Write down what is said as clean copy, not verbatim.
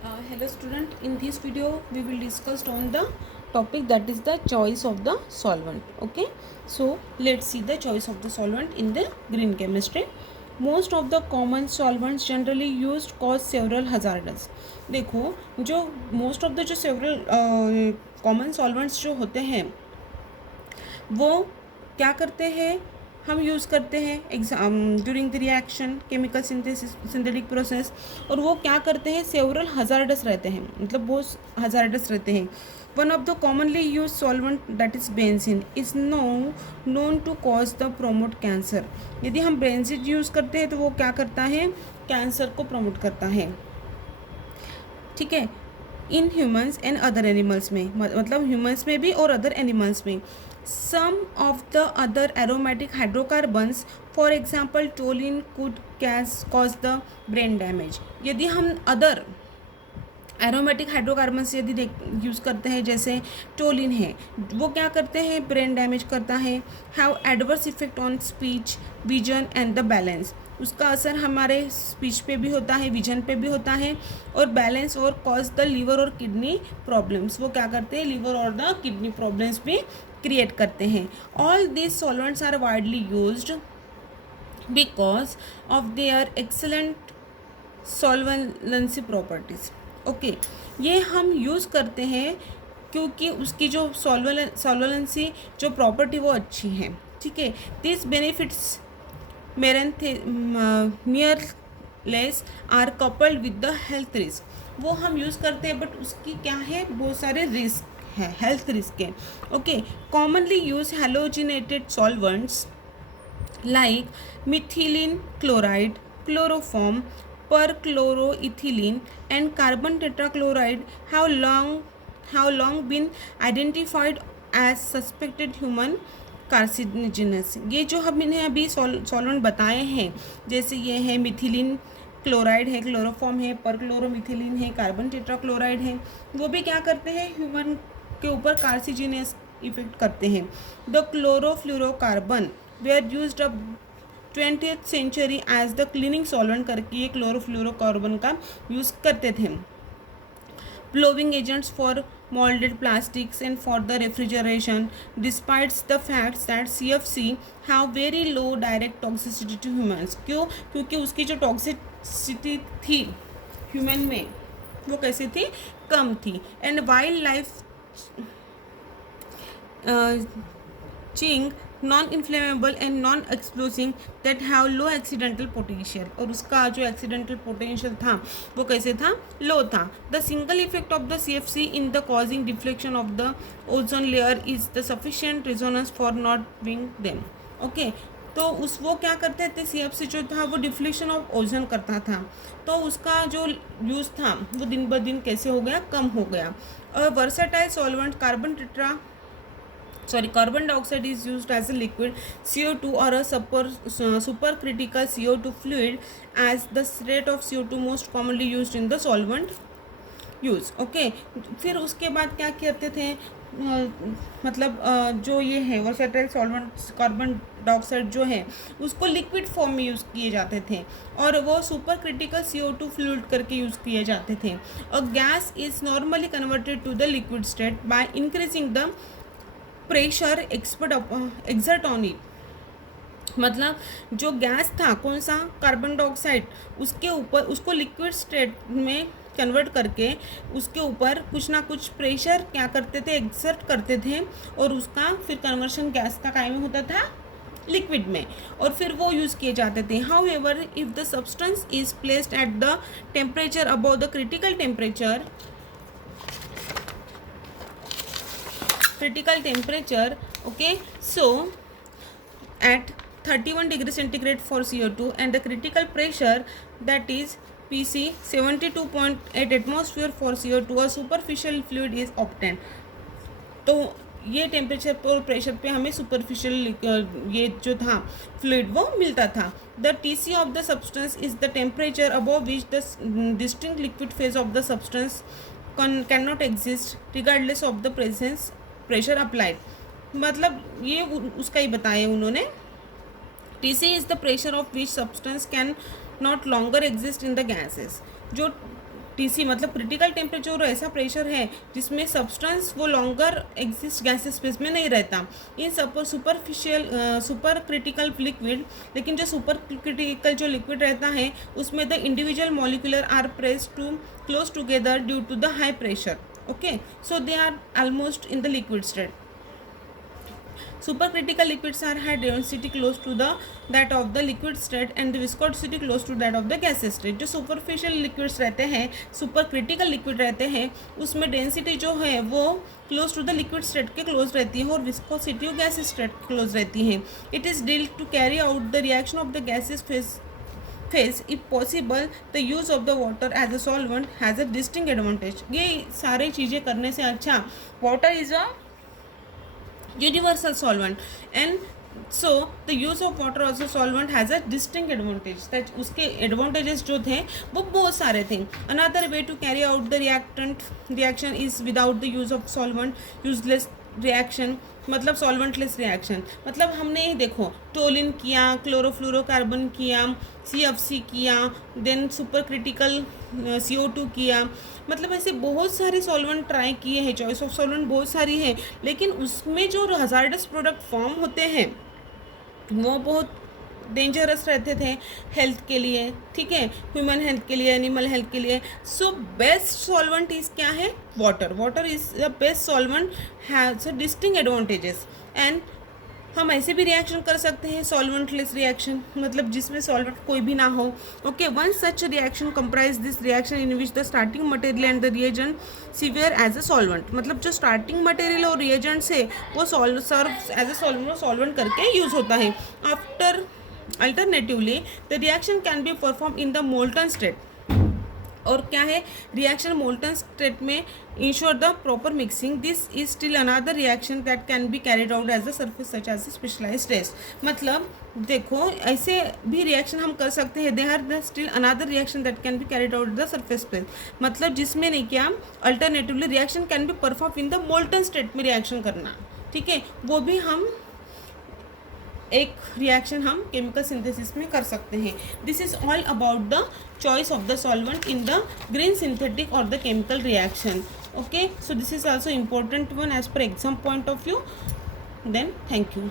Hello student, in this video we will discuss on the topic that is the choice of the solvent. Okay, so let's see the choice of the solvent in the green chemistry. Most of the common solvents generally used cause several hazards. देखो जो most of the जो several common solvents जो होते हैं वो क्या करते हैं, हम यूज़ करते हैं exam during the reaction chemical synthesis synthetic process, और वो क्या करते हैं सेवरल हजार्डस रहते हैं, मतलब बहुत हजार्डस रहते हैं. One of the commonly use solvent that is benzene is known to cause the promote cancer. यदि हम बेंजीन यूज़ करते हैं तो वो क्या करता है, कैंसर को प्रमोट करता है. ठीक है, in humans and other animals में, मतलब ह्यूमन्स में भी और अदर एनिमल्स में. Some of the other aromatic hydrocarbons for example toluene could cause the brain damage. यदि हम अदर एरोमेटिक हाइड्रोकार्बन्स यदि यूज़ करते हैं, जैसे टोलिन है, वो क्या करते हैं, ब्रेन डैमेज करता है. Have adverse effect on speech, vision and the balance. उसका असर हमारे स्पीच पे भी होता है, विजन पे भी होता है, और बैलेंस और कॉज द लीवर और किडनी प्रॉब्लम्स. वो क्या करते हैं, लीवर और द किडनी प्रॉब्लम्स भी क्रिएट करते हैं. All this solvents are widely used because of their excellent solvency properties. Okay, ये हम यूज़ करते हैं क्योंकि उसकी जो सॉल्वेंसी जो प्रॉपर्टी वो अच्छी है. ठीक है, this benefits nevertheless are coupled with the health risk. वो हम यूज़ करते हैं बट उसकी क्या है, बहुत सारे रिस्क है, हेल्थ रिस्क है. Okay, commonly use halogenated solvents like methylene chloride, chloroform, perchloroethylene and carbon tetrachloride have long been identified as suspected human carcinogenous. ये जो हम इन्हें अभी सॉल्वेंट बताए हैं, जैसे ये है मिथिलीन क्लोराइड है, क्लोरोफॉर्म है, परक्लोरोमिथिलीन है, कार्बन टेट्राक्लोराइड है, वो भी क्या करते हैं, ह्यूमन के ऊपर कार्सिजिनस इफेक्ट करते हैं. The chlorofluorocarbon were used a 20th century as the cleaning solvent करके ये क्लोरोफ्लोरोकार्बन का यूज़ करते थे. blowing agents for molded plastics and for the refrigeration, despite the fact that CFC have very low direct toxicity to humans. क्यों, क्योंकि उसकी जो toxicity थी ह्यूमन में वो कैसे थी, कम थी. एंड वाइल्ड लाइफ चिंग non inflammable and non explosive that have low accidental potential. और उसका जो एक्सीडेंटल पोटेंशियल था वो कैसे था, लो था. The single effect of the CFC in the causing deflection of the ozone layer is the sufficient resonance for not being them. Okay, तो वो क्या करते थे, CFC जो था वो डिफ्लेक्शन ऑफ ओजोन करता था, तो उसका जो यूज़ था वो दिन ब दिन कैसे हो गया, कम हो गया. Versatile solvent carbon dioxide is used as a liquid, CO2 or a supercritical CO2 fluid as the rate of CO2 most commonly used in the solvent use. Okay, फिर उसके बाद क्या करते थे, मतलब जो ये है वर्सेटाइल सॉल्वेंट कार्बन डाइऑक्साइड जो है उसको लिक्विड फॉर्म में यूज़ किए जाते थे, और वो सुपर क्रिटिकल CO2 फ्लूइड करके यूज़ किए जाते थे. और gas is normally converted to the liquid state by increasing the pressure exert on it. मतलब जो गैस था कौन सा, कार्बन डाइऑक्साइड, उसके ऊपर उसको लिक्विड स्टेट में कन्वर्ट करके उसके ऊपर कुछ ना कुछ प्रेशर क्या करते थे, एक्सर्ट करते थे, और उसका फिर कन्वर्शन गैस का काय में होता था, लिक्विड में, और फिर वो यूज़ किए जाते थे. How ever if the substance is placed at the temperature above the critical temperature, okay, so at 31 degree centigrade for CO2 and the critical pressure that is PC 72.8 atmosphere for CO2 a superficial fluid is obtained. तो ये temperature पर और pressure पे हमें superficial ये जो था fluid वो मिलता था. The TC of the substance is the temperature above which the distinct liquid phase of the substance can not exist regardless of the pressure applied. मतलब ये उसका ही बताया उन्होंने. TC is the pressure of which substance can not longer exist in the gases. जो TC मतलब critical temperature ऐसा pressure है जिसमें सब्सटेंस वो लॉन्गर एग्जिस्ट गैसेस स्पेस में नहीं रहता इन सुपर क्रिटिकल लिक्विड। लेकिन जो सुपर क्रिटिकल जो लिक्विड रहता है उसमें the individual molecular are pressed to close together due to the high pressure. Okay, so they are almost in the liquid state. Supercritical liquids are high density close to that of the liquid state and the viscosity close to that of the gaseous state. जो superficial liquids रहते हैं, supercritical liquid रहते हैं, उसमें density जो है वो close to the liquid state के close रहती है और viscosity gaseous state के close रहती है. It is dealt to carry out the reaction of the gaseous phase. If possible, the use of the water as a solvent has a distinct advantage. ये सारी चीज़ें करने से अच्छा water is a universal solvent and so the use of water as a solvent has a distinct advantage. that उसके advantages जो थे वो बहुत सारे थे. Another way to carry out the reaction is without the use of solvent, useless reaction मतलब सॉल्वेंटलेस reaction. मतलब हमने देखो टोलिन किया, क्लोरोफ्लोरोकार्बन किया, CFC किया, देन सुपर क्रिटिकल CO2 किया. मतलब ऐसे बहुत सारे सॉल्वेंट ट्राई किए हैं, चॉइस ऑफ सॉल्वेंट बहुत सारी है, लेकिन उसमें जो हजार्डस प्रोडक्ट फॉर्म होते हैं वो बहुत डेंजरस रहते थे हेल्थ के लिए. ठीक है, ह्यूमन हेल्थ के लिए, एनिमल हेल्थ के लिए. सो बेस्ट सॉल्वेंट इज क्या है? Water. Water is the best solvent, has a distinct advantages. And हम ऐसे भी रिएक्शन कर सकते हैं सॉल्वेंटलेस रिएक्शन, मतलब जिसमें सॉल्वेंट कोई भी ना हो. Okay, one such reaction comprise this reaction in which the starting material and the reagent severe as a solvent. मतलब जो स्टार्टिंग मटेरियल और रिएजेंट्स है वो सर्व एज अ सॉल्वेंट करके यूज होता है. After Alternatively, the reaction can be performed in the molten state. और क्या है रिएक्शन मोल्टन स्टेट में? Ensure the proper mixing. This is still another reaction that can be carried out as the surface such as specialized test. मतलब देखो ऐसे भी reaction हम कर सकते हैं. They are the still another reaction that can be carried out the surface पे. मतलब जिसमें नहीं क्या alternatively reaction can be perform in the molten state में रिएक्शन करना. ठीक है, वो भी हम एक रिएक्शन हम केमिकल सिंथेसिस में कर सकते हैं. This is all about the choice of the solvent in the green synthetic और the chemical reaction. Okay, so this is also important one as per exam point of view. Then thank you.